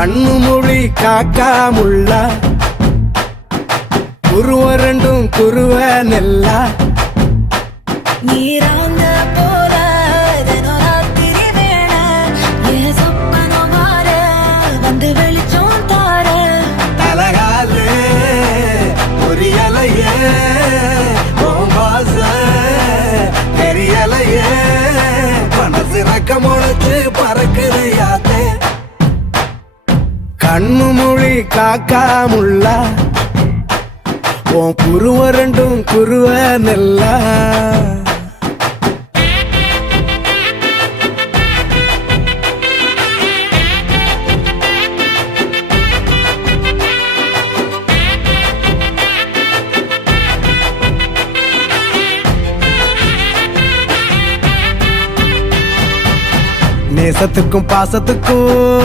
கண்ணு மொழி காக்காமுள்ள குருவ ரெண்டும் குருவ நெல்லா நீராங்க போல தினராத்திரி வேள என் சொப்பனம் மாற வந்து வெளிச்சம் தார அழகாலே புரியலையே பாச தெரியலையே மனசு ரக்க முளைச்சு பறக்குறையாத்தே கண்ணு மொழி காக்காமுள்ள உன் குருவ ரெண்டும் குருவ நெல்லா நேசத்துக்கும் பாசத்துக்கும்